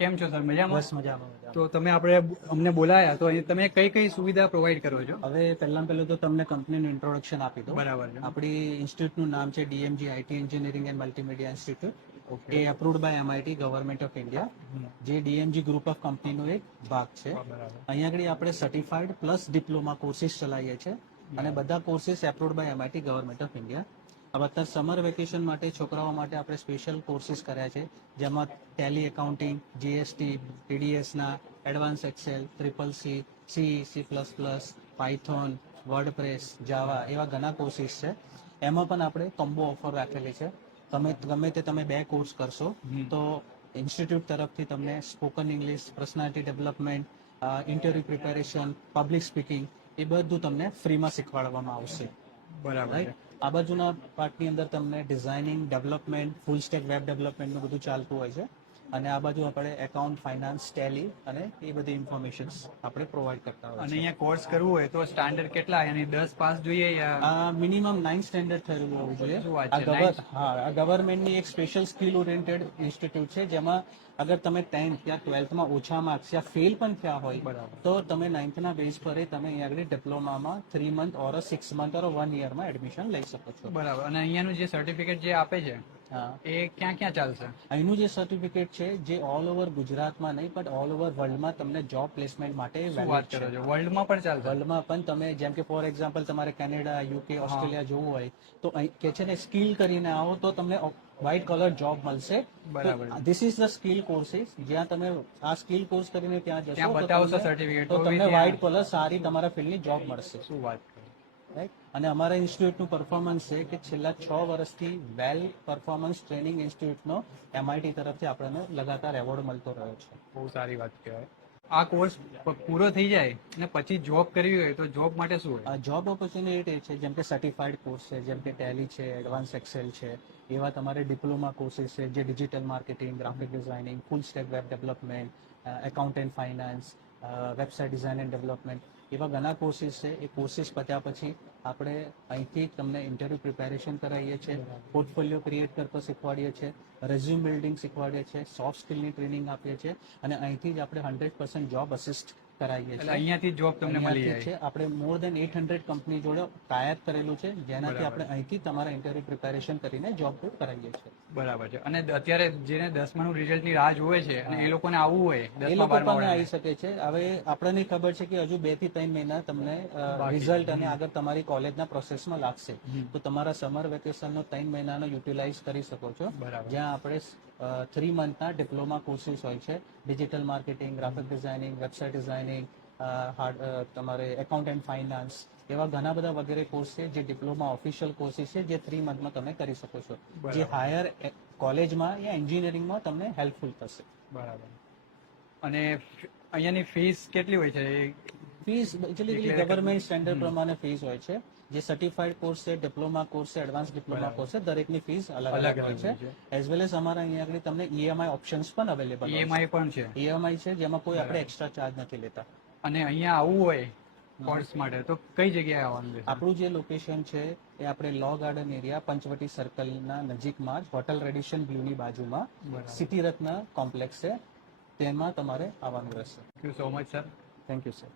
કેમ છો સર, મજામાં? બસ મજામાં. તો તમે અમને બોલાયા તો અહીં તમે કઈ કઈ સુવિધા પ્રોવાઈડ કરો છો? હવે પહેલું તો તમને કંપનીનું ઇન્ટ્રોડક્શન આપી દો. બરાબર છે. આપણી ઇન્સ્ટિટ્યૂટનું નામ છે DMG IT engineering and multimedia institute. Okay. એ approved by MIT government of India, જે ડીએમજી ગ્રુપ ઓફ કંપનીનો એક ભાગ છે. બરાબર. અહીંયા આગળ આપણે સર્ટિફાઈડ પ્લસ ડિપ્લોમા કોર્સિસ ચલાવીએ છીએ અને બધા courses approved by MIT government of India. હવે અત્યારે સમર વેકેશન માટે છોકરાઓ માટે આપણે સ્પેશિયલ કોર્સિસ કર્યા છે, જેમાં ટેલી એકાઉન્ટિંગ, જીએસટી, ટીડીએસના, એડવાન્સ એક્સેલ, ટ્રિપલ સી, સી++, પાયથોન, વર્ડપ્રેસ, જાવા એવા ઘણા કોર્સિસ છે. એમાં પણ આપણે કોમ્બો ઓફર રાખેલી છે. ગમે તે તમે 2 કોર્સ કરશો તો ઇન્સ્ટિટ્યૂટ તરફથી તમને spoken English, personality development, interview preparation, public speaking એ બધું તમને ફ્રીમાં શીખવાડવામાં આવશે. બરાબર છે. આ બાજુના પાર્ટની અંદર તમને designing, development, full stack web ડેવલપમેન્ટનું બધું ચાલતું હોય છે. અને આ બાજુ આપણે એકાઉન્ટ, ફાઇનાન્સ, ટેલી અને એ બધી ઇન્ફોર્મેશન્સ આપણે પ્રોવાઈડ કરતા હોય અને છે. અહીંયા કોર્સ કરવું હોય તો સ્ટાન્ડર્ડ કેટલા, યાની 10 પાસ જોઈએ યા મિનિમમ 9 સ્ટેન્ડર્ડ થયેલું હોવું જોઈએ. શું વાત છે, આ ગવર્મેન્ટની એક સ્પેશિયલ સ્કિલ ઓરિએન્ટેડ ઇન્સ્ટિટ્યૂટ છે, જેમાં અગર તમે 10th યા 12thમાં ઓછા માર્ક્સ યા ફેલ પણ થયા હોય બરાબર. તો તમે 9thના બેઝ પર તમે અહીંયા આગળ ડિપ્લોમામાં 3 મંથ ઓર 6 મંથ ઓર 1 યરમાં એડમિશન લઈ શકો છો. બરાબર. અને અહીંયાનું જે સર્ટિફિકેટ જે આપે છે હા, એ ક્યાં ક્યાં ચાલશે? અહીંનું જે સર્ટિફિકેટ છે જે ઓલ ઓવર ગુજરાતમાં નહીં પણ ઓલ ઓવર વર્લ્ડમાં તમને જોબ પ્લેસમેન્ટ માટે શું વાત કરો છો, વર્લ્ડમાં પણ ચાલશે? વર્લ્ડમાં પણ તમે જેમ કે ફોર એક્ઝામ્પલ તમારે કેનેડા, યુકે, ઓસ્ટ્રેલિયા જવું હોય તો અહીં કે છે ને સ્કિલ કરીને આવો તો તમને વ્હાઇટ કલર જોબ મળશે. બરાબર. This is the skill courses. જ્યાં તમે આ સ્કિલ કોર્સ કરીને ત્યાં જશો ત્યાં બતાવશો સર્ટિફિકેટ તો તમને વ્હાઇટ કલર સારી તમારા ફિલ્ડની જોબ મળશે. શું વાત કરો? રાઈટ. અને અમારા ઇન્સ્ટિટ્યૂટનું પરફોર્મન્સ છે કે છેલ્લા 6 વર્ષથી વેલ પરફોર્મન્સ ટ્રેનિંગ ઇન્સ્ટિટ્યૂટનો એમઆઈટી તરફથી આપણને લગાતાર એવોર્ડ મળતો રહ્યો છે. બહુ સારી વાત કહેવાય. આ કોર્સ પૂરો થઈ જાય અને પછી જોબ કરવી હોય તો જોબ માટે શું હોય? જોબ ઓપોર્ચ્યુનિટી છે, જેમ કે સર્ટિફાઈડ કોર્સ છે, જેમ કે ટેલી છે, એડવાન્સ એક્સેલ છે, એવા તમારે ડિપ્લોમા કોર્સિસ છે જે digital marketing, graphic designing, full stack web development, account and finance, website design and development એવા ઘણા કોર્સિસ છે. એ કોર્સિસ પત્યા પછી આપણે અહીંથી તમને ઇન્ટરવ્યુ પ્રિપેરેશન કરાવીએ છીએ, પોર્ટફોલિયો ક્રિએટ કરતો શીખવાડીએ છીએ, રેઝ્યુમ બિલ્ડિંગ શીખવાડીએ છીએ, સોફ્ટ સ્કિલની ટ્રેનિંગ આપીએ છીએ અને અહીંથી જ આપણે 100% જોબ અસિસ્ટ કરાવીએ એટલે છીએ. અહીંયાથી જોબ તમને મળી અહીંયાથી જાય છે. આપણે મોર દેન 800 કંપની જોડે ટાયપ કરેલું છે, જેનાથી આપણે અહીંથી તમારા ઇન્ટરવ્યુ પ્રિપેરેશન કરીને જોબ કરાવીએ છીએ. બરાબર છે. અને અત્યારે જેને 10માનું રિઝલ્ટની રાહ જોવે છે અને એ લોકોને આવવું હોય એ 10મા લોકો 12મા પણ આવી શકે છે. હવે આપણને ખબર છે કે હજુ 2 થી 3 મહિના તમને રિઝલ્ટ અને આગળ તમારી કોલેજના પ્રોસેસમાં લાગશે, તો તમારા સમર વેકેશનનો 3 મહિનાનો યુટિલાઇઝ કરી શકો છો. બરાબર. જ્યાં આપણે 3 મંથના ડિપ્લોમા કોર્સિસ હોય છે, digital marketing, graphic designing, website designing, તમારે એકાઉન્ટ એન્ડ ફાઇનાન્સ એવા ઘણા બધા વગેરે કોર્સ છે જે ડિપ્લોમા ઓફિશિયલ કોર્સિસ છે, જે 3 મંથમાં તમે કરી શકો છો, જે હાયર કોલેજમાં યા એન્જિનિયરિંગમાં તમને હેલ્પફુલ થશે. બરાબર. અને અહીંયાની ફીસ કેટલી હોય છે? ફીસ એકચ્યુઅલી ગવર્મેન્ટ સ્ટેન્ડર્ડ પ્રમાણે ફીસ હોય છે. જે સર્ટિફાઈડ કોર્સ છે, ડિપ્લોમા કોર્સ છે, એડવાન્સ ડિપ્લોમા કોર્સ છે, દરેકની ફીસ અલગ અલગ હોય છે. એઝ વેલ એઝ અમારા અહીંયા આગળ તમને ઈએમઆઈ ઓપ્શન્સ પણ અવેલેબલ છે. ઈએમઆઈ પણ છે? ઈએમઆઈ છે, જેમાં કોઈ આપણે એક્સ્ટ્રા ચાર્જ નથી લેતા. અને અહીંયા આવવું હોય કોર્સ માટે તો કઈ જગ્યાએ આવવાનું છે? આપણું જે લોકેશન છે એ આપણે લો ગાર્ડન એરિયા, પંચવટી સર્કલના નજીકમાં જ હોટલ રેડિશન બ્લુની બાજુમાં સિટી રત્ન કોમ્પ્લેક્સ છે, તેમાં તમારે આવવાનું રહેશે. Thank you so much sir. Thank you sir.